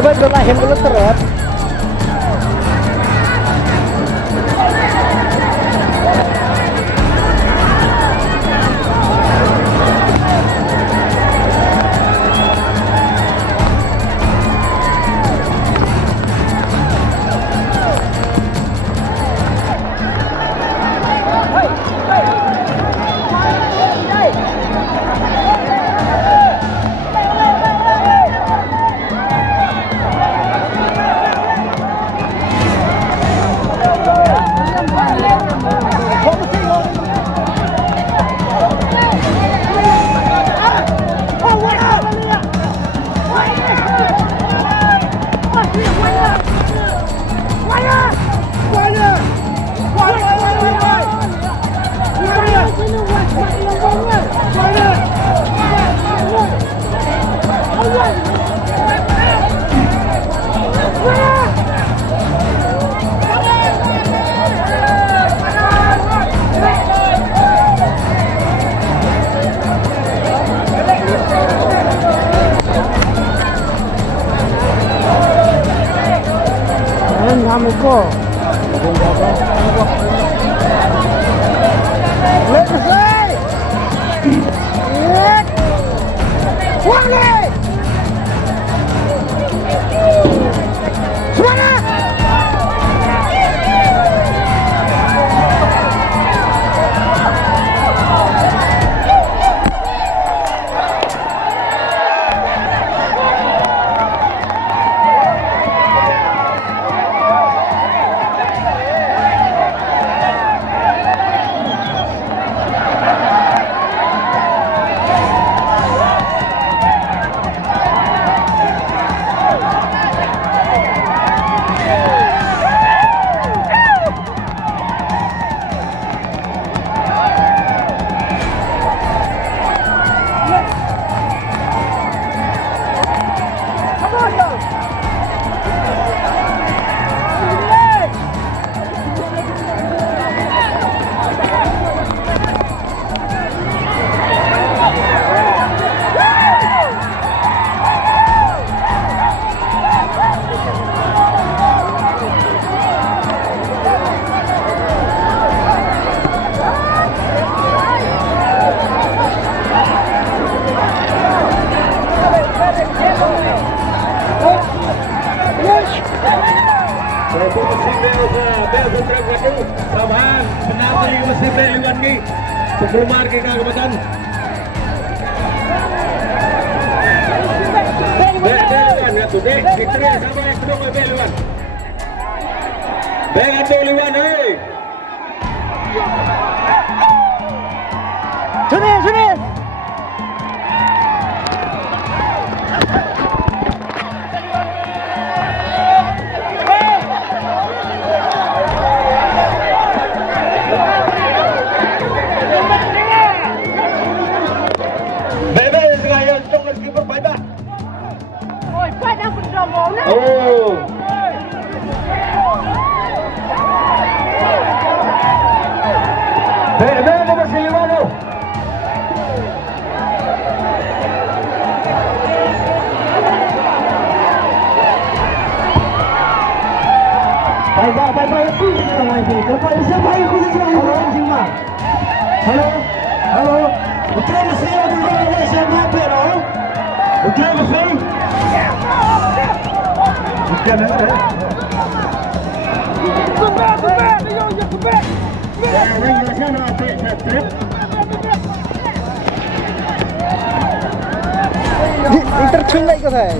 Abang pernah handle terus. Ko. Let's say. Wale. Suara. Tambahan penalti Persib Iwan Ki Penggemar kita kebetulan Beluan ya tuh dek Victoria sama yang kedua Beluan Beluan hei Sini Oh. Bebe nomor Silvano. Halo. Betul mesti ada orang siapa pero. Betul mesti. Bukan ada. Chulai ko tay.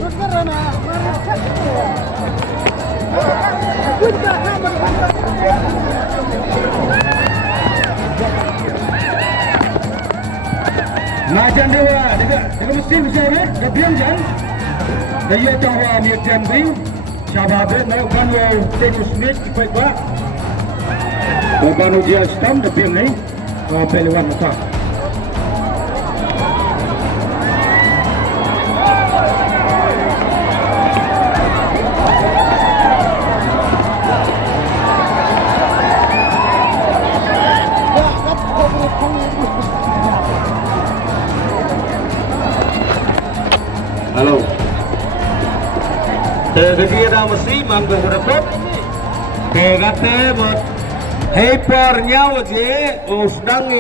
Majan dewa, dekat mesin besar kebiang jan. Daya tawa ni jambi, sahabat melakukan tenus smith baik ba. Baru dia stam kebiang ni, pehluan mata. Halo. Tergedia dah mesti mangga berapa? Kegate buat hypernya wajib sedang